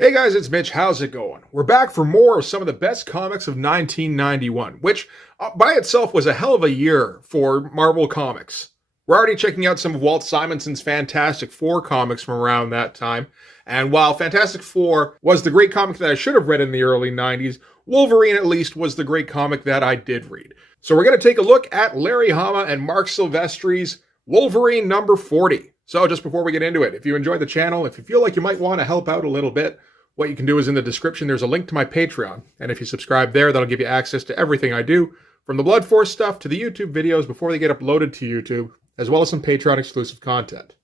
Hey guys, it's Mitch. How's it going? We're back for more of some of the best comics of 1991, which by itself was a hell of a year for Marvel Comics. We're already checking out some of Walt Simonson's Fantastic Four comics from around that time. And while Fantastic Four was the great comic that I should have read in the early 90s, Wolverine at least was the great comic that I did read. So we're going to take a look at Larry Hama and Marc Silvestri's Wolverine number 40. So just before we get into it, if you enjoyed the channel, if you feel like you might want to help out a little bit, what you can do is in the description, there's a link to my Patreon. And if you subscribe there, that'll give you access to everything I do, from the Blood Force stuff to the YouTube videos before they get uploaded to YouTube, as well as some Patreon exclusive content.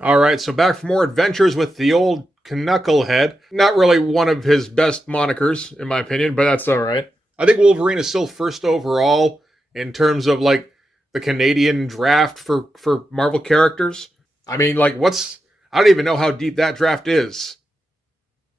All right, so back for more adventures with the old Knucklehead. Not really one of his best monikers, in my opinion, but that's all right. I think Wolverine is still first overall in terms of like the Canadian draft for Marvel characters. I mean, like I don't even know how deep that draft is.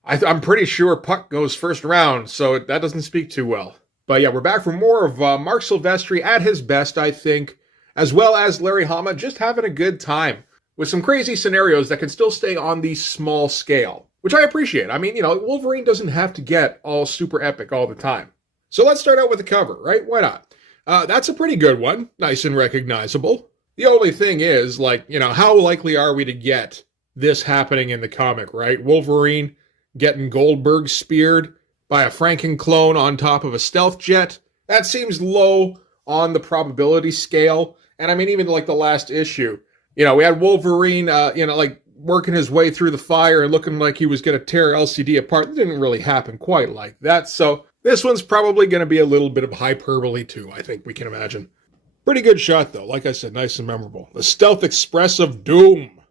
I'm pretty sure Puck goes first round, so that doesn't speak too well. But yeah, we're back for more of Marc Silvestri at his best, I think, as well as Larry Hama just having a good time with some crazy scenarios that can still stay on the small scale, which I appreciate. I mean, Wolverine doesn't have to get all super epic all the time. So let's start out with the cover, right? Why not? That's a pretty good one. Nice and recognizable. The only thing is, how likely are we to get this happening in the comic, right? Wolverine getting Goldberg speared by a Franken clone on top of a stealth jet. That seems low on the probability scale. And I mean, even like the last issue, we had Wolverine, working his way through the fire and looking like he was going to tear LCD apart. It didn't really happen quite like that. So this one's probably going to be a little bit of hyperbole too, I think we can imagine. Pretty good shot though. Like I said, nice and memorable. The Stealth Express of Doom.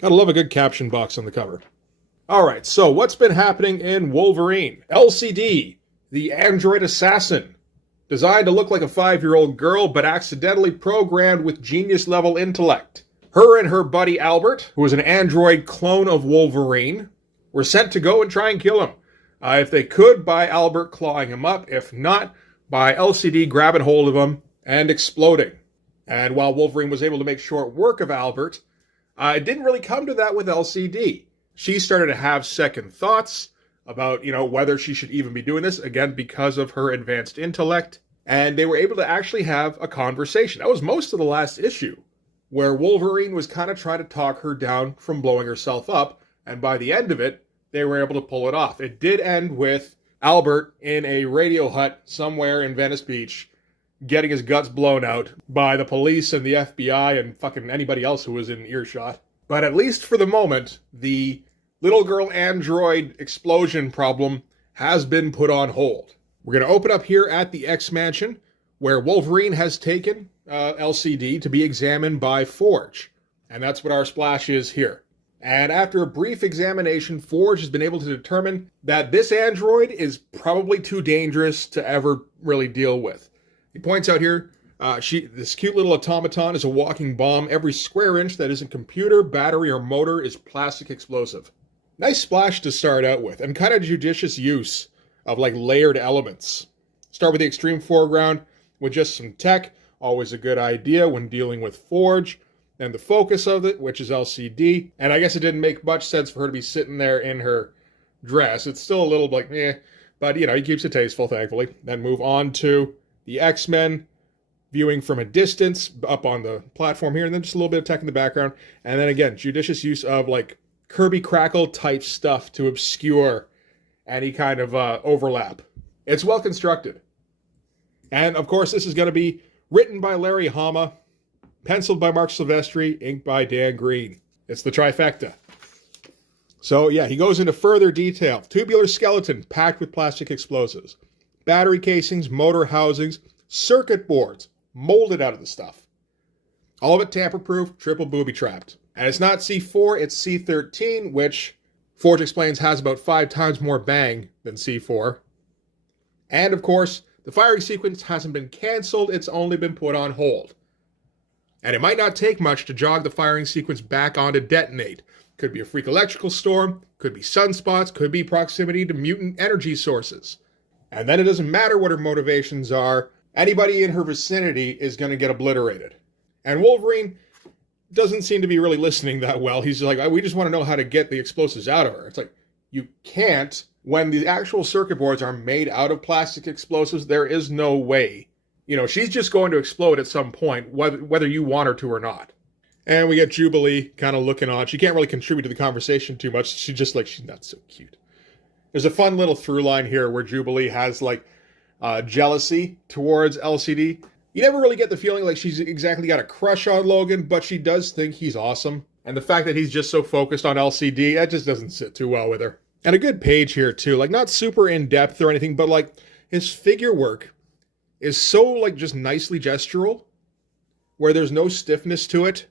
Gotta love a good caption box on the cover. Alright, so what's been happening in Wolverine? LCD, the android assassin. Designed to look like a 5-year-old girl, but accidentally programmed with genius-level intellect. Her and her buddy Albert, who was an android clone of Wolverine, were sent to go and try and kill him. If they could, by Albert clawing him up. If not, by LCD grabbing hold of him and exploding. And while Wolverine was able to make short work of Albert, it didn't really come to that with LCD. She started to have second thoughts about, whether she should even be doing this, again, because of her advanced intellect. And they were able to actually have a conversation. That was most of the last issue, where Wolverine was kind of trying to talk her down from blowing herself up. And by the end of it, they were able to pull it off. It did end with Albert in a radio hut somewhere in Venice Beach, getting his guts blown out by the police and the FBI and fucking anybody else who was in earshot. But at least for the moment, the little girl android explosion problem has been put on hold. We're going to open up here at the XMansion, where Wolverine has taken LCD to be examined by Forge. And that's what our splash is here. And after a brief examination, Forge has been able to determine that this android is probably too dangerous to ever really deal with. He points out here, this cute little automaton is a walking bomb. Every square inch that isn't computer, battery, or motor is plastic explosive. Nice splash to start out with, and kind of judicious use of layered elements. Start with the extreme foreground with just some tech, always a good idea when dealing with Forge. And the focus of it, which is LCD. And I guess it didn't make much sense for her to be sitting there in her dress. It's still a little but he keeps it tasteful, thankfully. Then move on to the X-Men, viewing from a distance up on the platform here, and then just a little bit of tech in the background. And then again, judicious use of Kirby Crackle type stuff to obscure any kind of overlap. It's well constructed. And of course, this is going to be written by Larry Hama, penciled by Marc Silvestri, inked by Dan Green. It's the trifecta. So yeah, he goes into further detail. Tubular skeleton packed with plastic explosives. Battery casings, motor housings, circuit boards molded out of the stuff. All of it tamper-proof, triple booby-trapped. And it's not C4, it's C13, which Forge explains has about 5 times more bang than C4. And of course, the firing sequence hasn't been canceled, it's only been put on hold. And it might not take much to jog the firing sequence back on to detonate. Could be a freak electrical storm, could be sunspots, could be proximity to mutant energy sources. And then it doesn't matter what her motivations are, anybody in her vicinity is going to get obliterated. And Wolverine doesn't seem to be really listening that well. He's like, we just want to know how to get the explosives out of her. It's like, You can't. When the actual circuit boards are made out of plastic explosives, there is no way. You know, she's just going to explode at some point, whether you want her to or not. And we get Jubilee kind of looking on. She can't really contribute to the conversation too much. She's just like, she's not so cute. There's a fun little through line here where Jubilee has like jealousy towards LCD. You never really get the feeling like she's exactly got a crush on Logan, but she does think he's awesome. And the fact that he's just so focused on LCD, that just doesn't sit too well with her. And a good page here too, like not super in-depth or anything, but like his figure work is so like just nicely gestural, where there's no stiffness to it.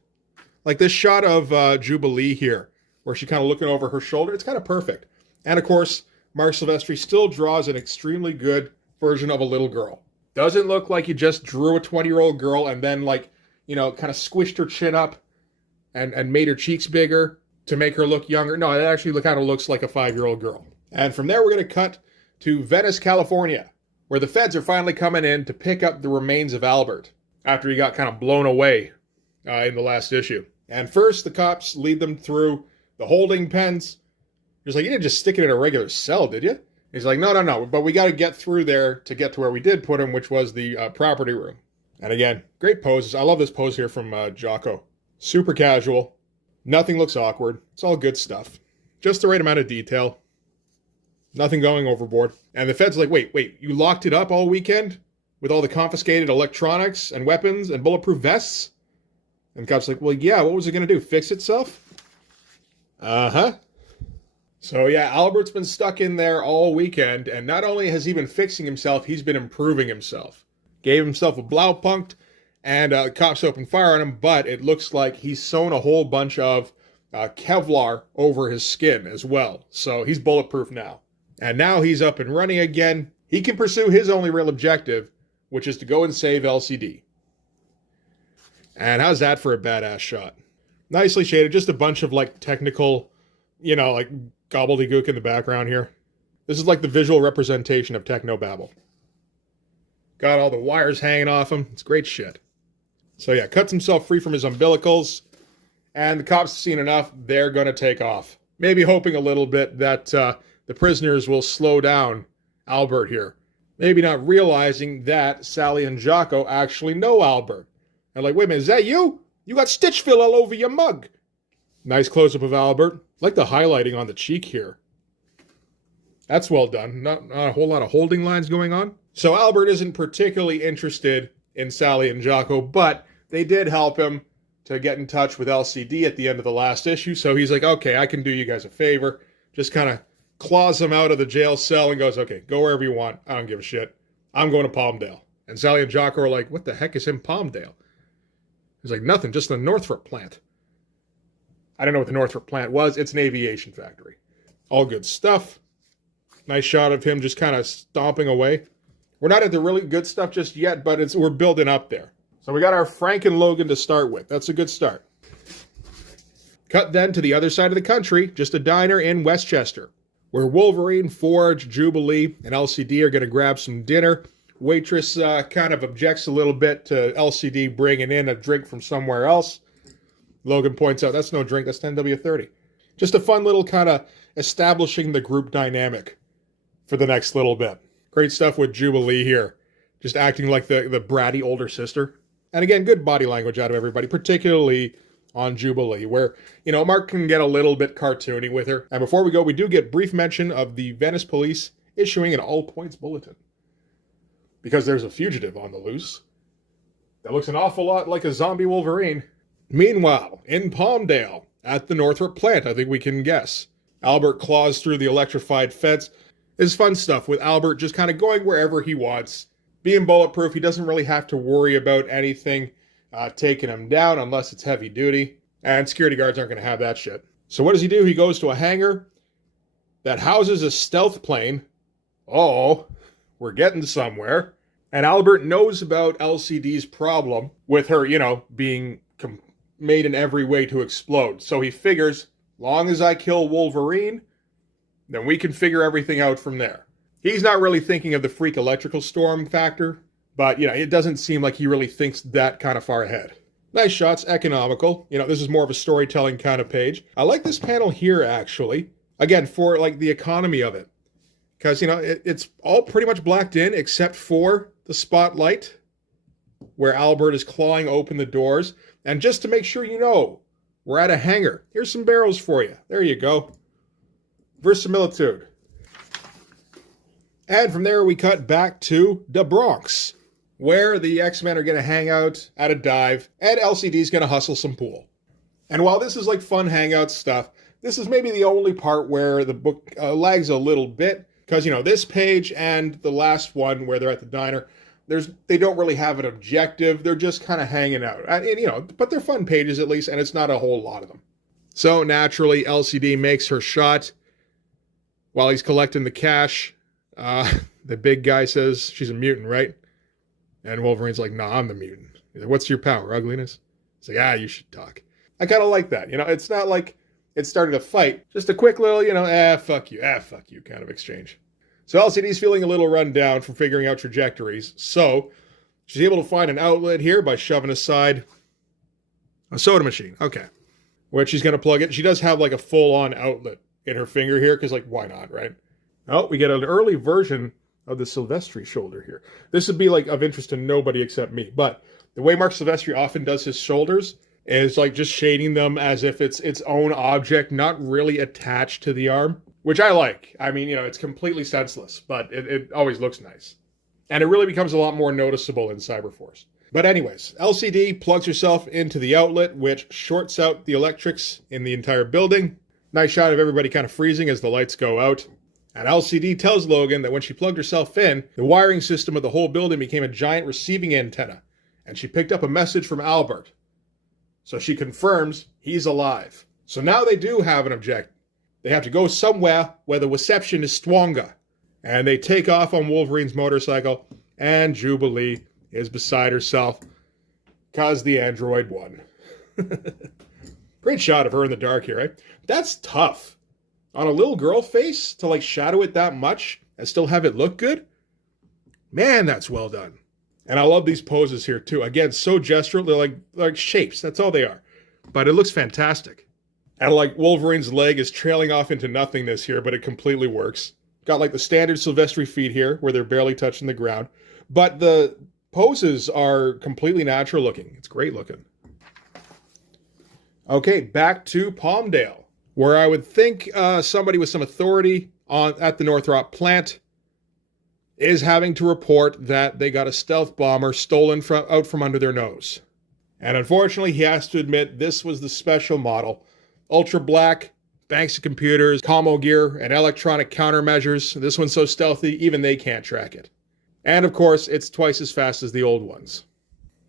Like this shot of Jubilee here, where she's kind of looking over her shoulder, it's kind of perfect. And of course, Marc Silvestri still draws an extremely good version of a little girl. Doesn't look like you just drew a 20-year-old girl and then like, you know, kind of squished her chin up and made her cheeks bigger to make her look younger. No, it actually kind of looks like a 5-year-old girl. And from there, we're going to cut to Venice, California, where the feds are finally coming in to pick up the remains of Albert after he got kind of blown away in the last issue. And first, the cops lead them through the holding pens. He's like, you didn't just stick it in a regular cell, did you? He's like, no, but we got to get through there to get to where we did put him, which was the property room. And again, great poses. I love this pose here from Jocko. Super casual. Nothing looks awkward. It's all good stuff. Just the right amount of detail. Nothing going overboard. And the Fed's like, wait, you locked it up all weekend with all the confiscated electronics and weapons and bulletproof vests? And the cop's like, well, yeah, what was it going to do? Fix itself? Uh-huh. So yeah, Albert's been stuck in there all weekend, and not only has he been fixing himself, he's been improving himself. Gave himself a blaupunkt, and cops opened fire on him, but it looks like he's sewn a whole bunch of Kevlar over his skin as well. So he's bulletproof now. And now he's up and running again. He can pursue his only real objective, which is to go and save LCD. And how's that for a badass shot? Nicely shaded, just a bunch of like technical, you know, like gobbledygook in the background here. This is like the visual representation of technobabble. Got all the wires hanging off him. It's great shit. So yeah, cuts himself free from his umbilicals, and the cops have seen enough. They're going to take off. Maybe hoping a little bit that the prisoners will slow down Albert here. Maybe not realizing that Sally and Jocko actually know Albert. And like, wait a minute, is that you? You got stitch fill all over your mug. Nice close-up of Albert. I like the highlighting on the cheek here. That's well done. Not a whole lot of holding lines going on. So Albert isn't particularly interested in Sally and Jocko, but they did help him to get in touch with LCD at the end of the last issue. So he's like, okay, I can do you guys a favor. Just kind of claws him out of the jail cell and goes, okay, go wherever you want. I don't give a shit. I'm going to Palmdale. And Sally and Jocko are like, what the heck is in Palmdale? He's like, nothing, just the Northrop plant. I don't know what the Northrop plant was. It's an aviation factory. All good stuff. Nice shot of him just kind of stomping away. We're not at the really good stuff just yet, but we're building up there. So we got our Frank and Logan to start with. That's a good start. Cut then to the other side of the country, just a diner in Westchester, where Wolverine, Forge, Jubilee, and LCD are going to grab some dinner. Waitress kind of objects a little bit to LCD bringing in a drink from somewhere else. Logan points out, that's no drink, that's 10W30. Just a fun little kind of establishing the group dynamic for the next little bit. Great stuff with Jubilee here. Just acting like the bratty older sister. And again, good body language out of everybody, particularly on Jubilee, where, you know, Mark can get a little bit cartoony with her. And before we go, we do get brief mention of the Venice police issuing an all-points bulletin. Because there's a fugitive on the loose that looks an awful lot like a zombie Wolverine. Meanwhile, in Palmdale, at the Northrop plant, I think we can guess, Albert claws through the electrified fence. It's fun stuff with Albert just kind of going wherever he wants. Being bulletproof, he doesn't really have to worry about anything taking him down unless it's heavy duty. And security guards aren't going to have that shit. So what does he do? He goes to a hangar that houses a stealth plane. Oh, we're getting somewhere. And Albert knows about LCD's problem with her, you know, being made in every way to explode. So he figures, long as I kill Wolverine, then we can figure everything out from there. He's not really thinking of the freak electrical storm factor, but, you know, it doesn't seem like he really thinks that kind of far ahead. Nice shots, economical. You know, this is more of a storytelling kind of page. I like this panel here, actually. Again, for like the economy of it. Because, you know, it's all pretty much blacked in except for the spotlight where Albert is clawing open the doors. And just to make sure you know, we're at a hangar. Here's some barrels for you. There you go. Verisimilitude. And from there we cut back to the Bronx, where the X-Men are going to hang out at a dive, and LCD's going to hustle some pool. And while this is like fun hangout stuff, this is maybe the only part where the book lags a little bit, because, you know, this page and the last one where they're at the diner, they don't really have an objective. They're just kind of hanging out. And, you know, but they're fun pages at least, and it's not a whole lot of them. So naturally, LCD makes her shot while he's collecting the cash. The big guy says she's a mutant, right? And Wolverine's like, no, I'm the mutant. He's like, what's your power, ugliness? He's like, you should talk. I kind of like that. You know, it's not like it's starting to fight. Just a quick little, you know, fuck you kind of exchange. So LCD's feeling a little run down from figuring out trajectories. So she's able to find an outlet here by shoving aside a soda machine. Okay. Which she's going to plug it. She does have like a full-on outlet in her finger here, because like, why not, right? Oh, we get an early version of the Silvestri shoulder here. This would be like of interest to nobody except me. But the way Mark Silvestri often does his shoulders is like just shading them as if it's its own object, not really attached to the arm, which I like. I mean, you know, it's completely senseless, but it always looks nice. And it really becomes a lot more noticeable in Cyberforce. But anyways, LCD plugs herself into the outlet, which shorts out the electrics in the entire building. Nice shot of everybody kind of freezing as the lights go out. And LCD tells Logan that when she plugged herself in, the wiring system of the whole building became a giant receiving antenna, and she picked up a message from Albert. So she confirms he's alive. So now they do have an objective. They have to go somewhere where the reception is stronger. And they take off on Wolverine's motorcycle, and Jubilee is beside herself because the android won. Great shot of her in the dark here, right? That's tough. On a little girl face, to like shadow it that much and still have it look good? Man, that's well done. And I love these poses here too. Again, so gestural, they're like shapes, that's all they are. But it looks fantastic. And like Wolverine's leg is trailing off into nothingness here, but it completely works. Got like the standard Silvestri feet here, where they're barely touching the ground. But the poses are completely natural looking. It's great looking. Okay, back to Palmdale, where I would think somebody with some authority at the Northrop plant is having to report that they got a stealth bomber stolen out from under their nose. And unfortunately, he has to admit this was the special model. Ultra black, banks of computers, commo gear, and electronic countermeasures. This one's so stealthy, even they can't track it. And of course, it's twice as fast as the old ones.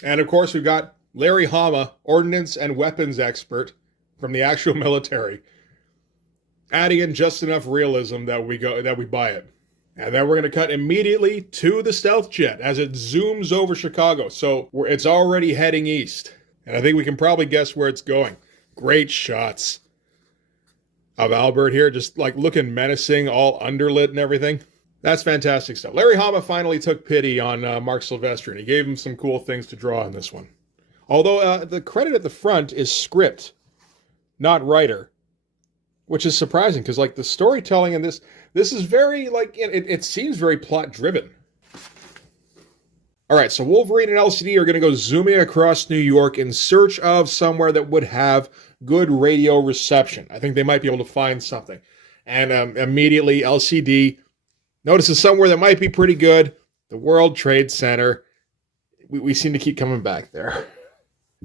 And of course, we've got Larry Hama, ordnance and weapons expert from the actual military, adding in just enough realism that we buy it. And then we're going to cut immediately to the stealth jet as it zooms over Chicago. So it's already heading east. And I think we can probably guess where it's going. Great shots of Albert here, just like looking menacing, all underlit and everything. That's fantastic stuff. Larry Hama finally took pity on Mark Silvestri, and he gave him some cool things to draw in this one. Although the credit at the front is script, not writer. Which is surprising, because like the storytelling in this is very, like, it seems very plot driven. All right, so Wolverine and LCD are going to go zooming across New York in search of somewhere that would have good radio reception. I think they might be able to find something. And immediately LCD notices somewhere that might be pretty good, the World Trade Center. We seem to keep coming back there.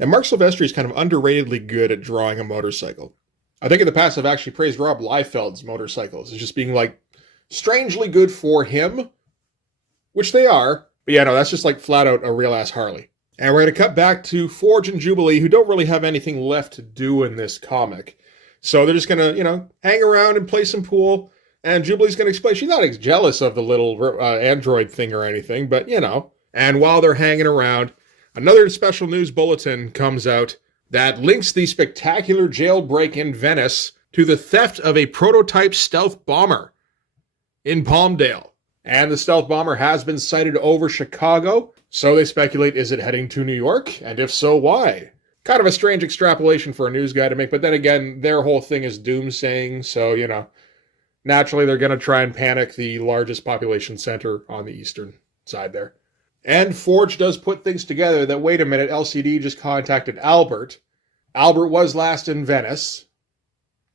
And Mark Silvestri is kind of underratedly good at drawing a motorcycle. I think in the past I've actually praised Rob Liefeld's motorcycles as just being like strangely good for him, which they are. But yeah, no, that's just like flat out a real ass Harley. And we're going to cut back to Forge and Jubilee, who don't really have anything left to do in this comic. So they're just going to, you know, hang around and play some pool. And Jubilee's going to explain she's not jealous of the little android thing or anything, but you know. And while they're hanging around, another special news bulletin comes out that links the spectacular jailbreak in Venice to the theft of a prototype stealth bomber in Palmdale. And the stealth bomber has been sighted over Chicago, so they speculate, is it heading to New York? And if so, why? Kind of a strange extrapolation for a news guy to make, but then again, their whole thing is doomsaying, so, you know, Naturally, they're going to try and panic the largest population center on the eastern side there. And Forge does put things together that, wait a minute, LCD just contacted Albert. Albert was last in Venice.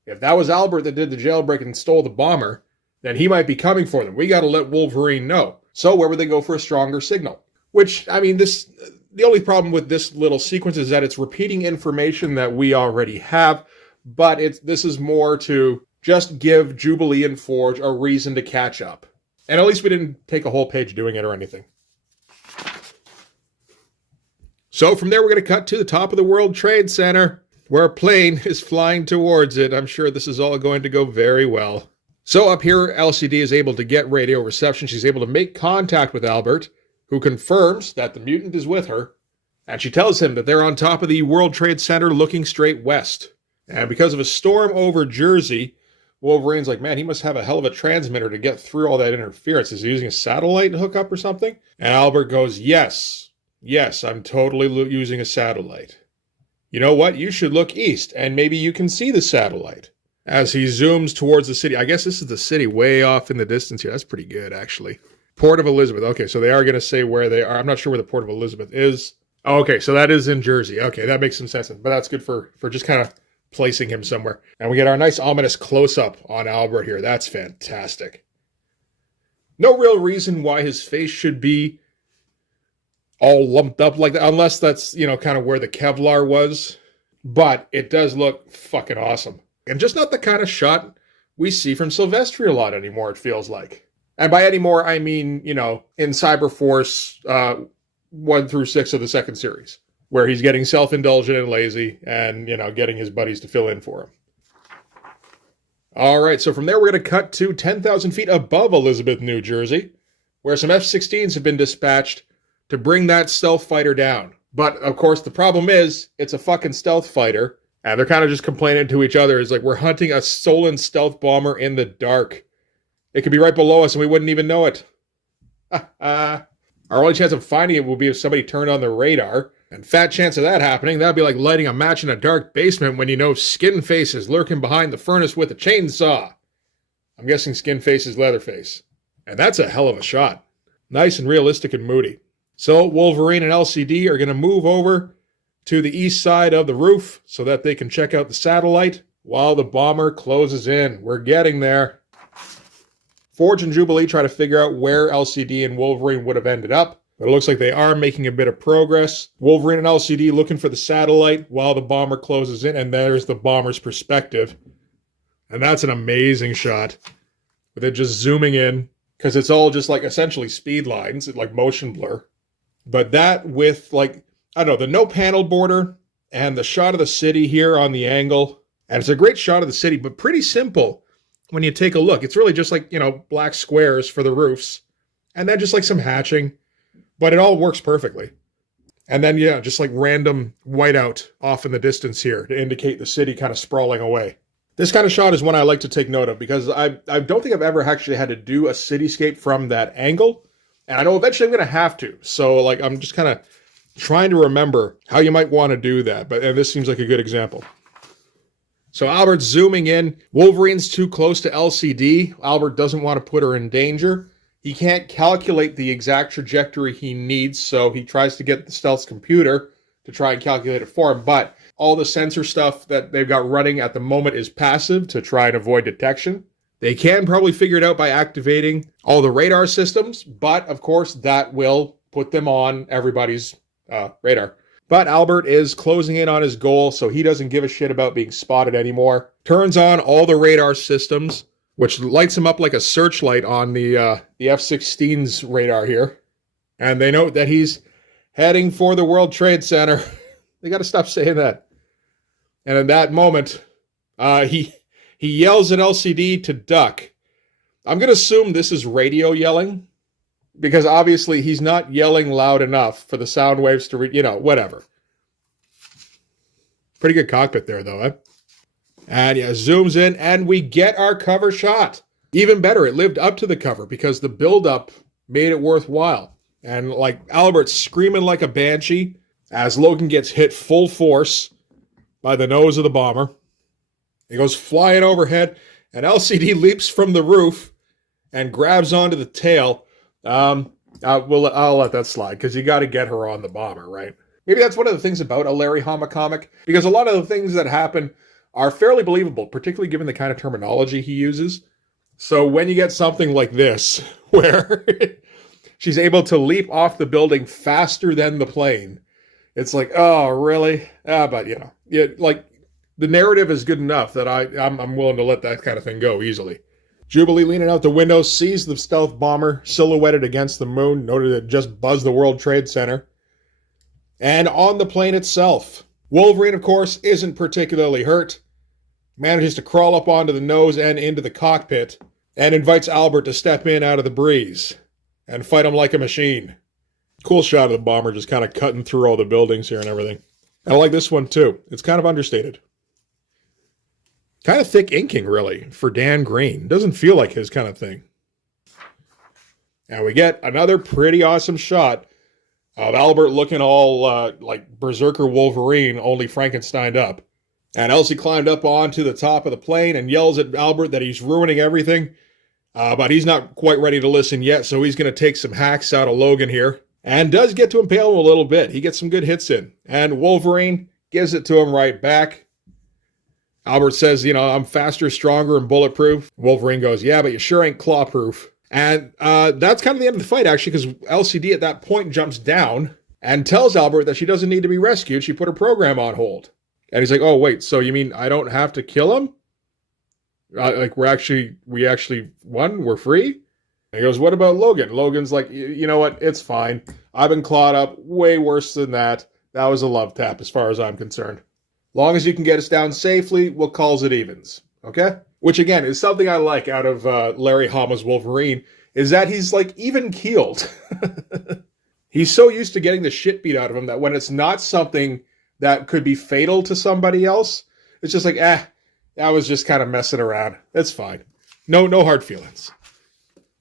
If that was Albert that did the jailbreak and stole the bomber, then he might be coming for them. We got to let Wolverine know. So where would they go for a stronger signal? Which, I mean, the only problem with this little sequence is that it's repeating information that we already have, but this is more to just give Jubilee and Forge a reason to catch up. And at least we didn't take a whole page doing it or anything. So from there, we're going to cut to the top of the World Trade Center, where a plane is flying towards it. I'm sure this is all going to go very well. So up here, LCD is able to get radio reception. She's able to make contact with Albert, who confirms that the mutant is with her. And she tells him that they're on top of the World Trade Center looking straight west. And because of a storm over Jersey, Wolverine's like, man, he must have a hell of a transmitter to get through all that interference. Is he using a satellite hookup or something? And Albert goes, yes, I'm totally using a satellite. You know what? You should look east, and maybe you can see the satellite. As he zooms towards the city. I guess this is the city way off in the distance here. That's pretty good, actually. Port of Elizabeth. Okay, so they are going to say where they are. I'm not sure where the Port of Elizabeth is. Oh, okay, so that is in Jersey. Okay, that makes some sense. But that's good for just kind of placing him somewhere. And we get our nice ominous close-up on Albert here. That's fantastic. No real reason why his face should be all lumped up like that, unless that's, kind of where the Kevlar was. But it does look fucking awesome. And just not the kind of shot we see from Silvestri a lot anymore, it feels like. And by anymore, I mean, in Cyberforce 1 through 6 of the second series, where he's getting self-indulgent and lazy and, getting his buddies to fill in for him. All right, so from there, we're going to cut to 10,000 feet above Elizabeth, New Jersey, where some F-16s have been dispatched to bring that stealth fighter down. But, of course, the problem is, it's a fucking stealth fighter, and they're kind of just complaining to each other. It's like, we're hunting a stolen stealth bomber in the dark. It could be right below us, and we wouldn't even know it. Our only chance of finding it will be if somebody turned on the radar, and fat chance of that happening. That'd be like lighting a match in a dark basement when you know Skinface is lurking behind the furnace with a chainsaw. I'm guessing Skinface is Leatherface. And that's a hell of a shot. Nice and realistic and moody. So Wolverine and LCD are going to move over to the east side of the roof so that they can check out the satellite while the bomber closes in. We're getting there. Forge and Jubilee try to figure out where LCD and Wolverine would have ended up, but it looks like they are making a bit of progress. Wolverine and LCD looking for the satellite while the bomber closes in, and there's the bomber's perspective. And that's an amazing shot, with it just zooming in, because it's all just like essentially speed lines, like motion blur. But that with the no panel border and the shot of the city here on the angle. And it's a great shot of the city, but pretty simple when you take a look. It's really just like, black squares for the roofs. And then just like some hatching. But it all works perfectly. And then, just like random whiteout off in the distance here to indicate the city kind of sprawling away. This kind of shot is one I like to take note of because I don't think I've ever actually had to do a cityscape from that angle. And I know eventually I'm going to have to. So, I'm just kind of trying to remember how you might want to do that. And this seems like a good example. So Albert's zooming in. Wolverine's too close to LCD. Albert doesn't want to put her in danger. He can't calculate the exact trajectory he needs, so he tries to get the stealth's computer to try and calculate it for him. But all the sensor stuff that they've got running at the moment is passive to try and avoid detection. They can probably figure it out by activating all the radar systems, but of course that will put them on everybody's radar. But Albert is closing in on his goal, so he doesn't give a shit about being spotted anymore. Turns on all the radar systems, which lights him up like a searchlight on the F-16's radar here. And they note that he's heading for the World Trade Center. They got to stop saying that. And in that moment, he yells at LCD to duck. I'm going to assume this is radio yelling, because obviously he's not yelling loud enough for the sound waves to whatever. Pretty good cockpit there, though, eh? And zooms in, and we get our cover shot. Even better, it lived up to the cover, because the build-up made it worthwhile. And, Albert's screaming like a banshee as Logan gets hit full force by the nose of the bomber. He goes flying overhead, And LCD leaps from the roof and grabs onto the tail. I'll let that slide, because you got to get her on the bomber, right? Maybe that's one of the things about a Larry Hama comic, because a lot of the things that happen are fairly believable, particularly given the kind of terminology he uses. So when you get something like this, where she's able to leap off the building faster than the plane, it's like, oh, really? But, you know, like, the narrative is good enough that I'm willing to let that kind of thing go easily. Jubilee, leaning out the window, sees the stealth bomber silhouetted against the moon, noted it just buzzed the World Trade Center. And on the plane itself, Wolverine, of course, isn't particularly hurt, manages to crawl up onto the nose and into the cockpit, and invites Albert to step in out of the breeze and fight him like a machine. Cool shot of the bomber just kind of cutting through all the buildings here and everything. And I like this one too. It's kind of understated. Kind of thick inking, really, for Dan Green. Doesn't feel like his kind of thing. And we get another pretty awesome shot of Albert looking all like Berserker Wolverine, only Frankensteined up. And Elsie climbed up onto the top of the plane and yells at Albert that he's ruining everything. But he's not quite ready to listen yet, so he's going to take some hacks out of Logan here. And does get to impale him a little bit. He gets some good hits in. And Wolverine gives it to him right back. Albert says, you know, I'm faster, stronger, and bulletproof. Wolverine goes, yeah, but you sure ain't clawproof. And that's kind of the end of the fight, actually, because LCD at that point jumps down and tells Albert that she doesn't need to be rescued. She put her program on hold. And he's like, oh, wait, so you mean I don't have to kill him? Like, we actually won? We're free? And he goes, what about Logan? Logan's like, you know what? It's fine. I've been clawed up way worse than that. That was a love tap as far as I'm concerned. Long as you can get us down safely, we'll calls it evens. Okay? Which, again, is something I like out of Larry Hama's Wolverine, is that he's, like, even-keeled. He's so used to getting the shit beat out of him that when it's not something that could be fatal to somebody else, it's just like, I was just kind of messing around. It's fine. No hard feelings.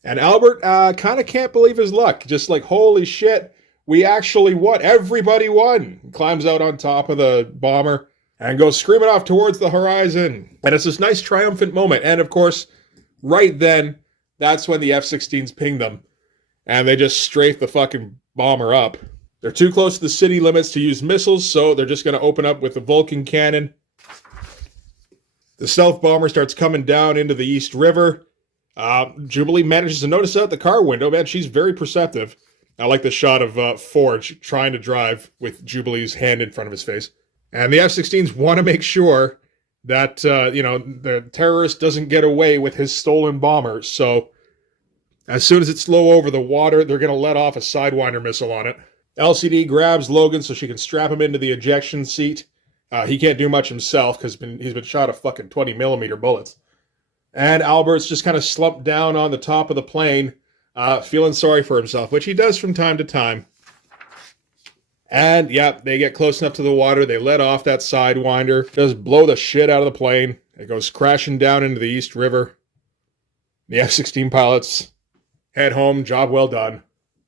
And Albert kind of can't believe his luck. Just like, holy shit, we actually won. Everybody won. Climbs out on top of the bomber and goes screaming off towards the horizon. And it's this nice triumphant moment. And of course, right then, that's when the F-16s ping them. And they just strafe the fucking bomber up. They're too close to the city limits to use missiles, so they're just going to open up with the Vulcan cannon. The stealth bomber starts coming down into the East River. Jubilee manages to notice out the car window. Man, she's very perceptive. I like the shot of Forge trying to drive with Jubilee's hand in front of his face. And the F-16s want to make sure that, the terrorist doesn't get away with his stolen bomber. So as soon as it's low over the water, they're going to let off a Sidewinder missile on it. LCD grabs Logan so she can strap him into the ejection seat. He can't do much himself because he's been shot of fucking 20mm bullets. And Albert's just kind of slumped down on the top of the plane, feeling sorry for himself, which he does from time to time. And, yeah, they get close enough to the water. They let off that Sidewinder. Just blow the shit out of the plane. It goes crashing down into the East River. The F-16 pilots head home. Job well done.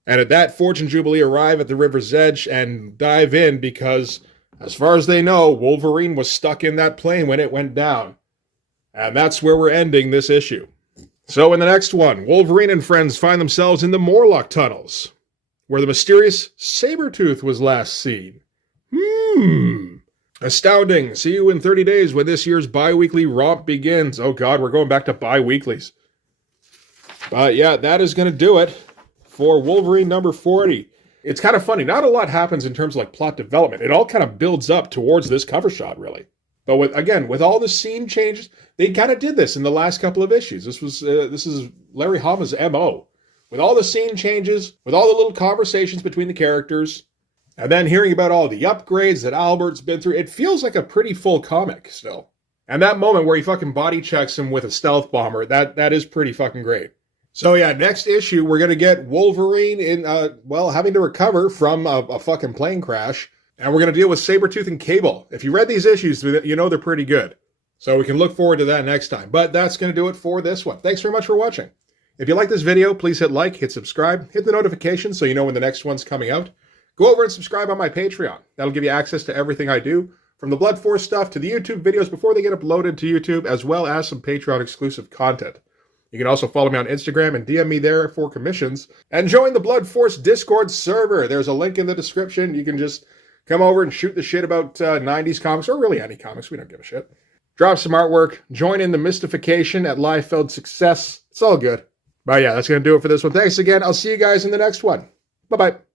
And at that, Forge and Jubilee arrive at the river's edge and dive in because, as far as they know, Wolverine was stuck in that plane when it went down. And that's where we're ending this issue. So in the next one, Wolverine and friends find themselves in the Morlock tunnels, where the mysterious Sabretooth was last seen. Astounding. See you in 30 days when this year's bi-weekly romp begins. Oh god, we're going back to bi-weeklies. But yeah, that is going to do it for Wolverine number 40. It's kind of funny. Not a lot happens in terms of like plot development. It all kind of builds up towards this cover shot, really. But with all the scene changes, they kind of did this in the last couple of issues. This is Larry Hama's MO. With all the scene changes, with all the little conversations between the characters, and then hearing about all the upgrades that Albert's been through, it feels like a pretty full comic still. And that moment where he fucking body checks him with a stealth bomber, that is pretty fucking great. So yeah, next issue, we're going to get Wolverine in, having to recover from a fucking plane crash. And we're going to deal with Sabretooth and Cable. If you read these issues, you know they're pretty good. So we can look forward to that next time. But that's going to do it for this one. Thanks very much for watching. If you like this video, please hit like, hit subscribe, hit the notification so you know when the next one's coming out. Go over and subscribe on my Patreon. That'll give you access to everything I do from the Blood Force stuff to the YouTube videos before they get uploaded to YouTube, as well as some Patreon exclusive content. You can also follow me on Instagram and DM me there for commissions. And join the Blood Force Discord server. There's a link in the description. You can just come over and shoot the shit about 90s comics, or really any comics. We don't give a shit. Drop some artwork. Join in the mystification at Liefeld Success. It's all good. But yeah, that's going to do it for this one. Thanks again. I'll see you guys in the next one. Bye-bye.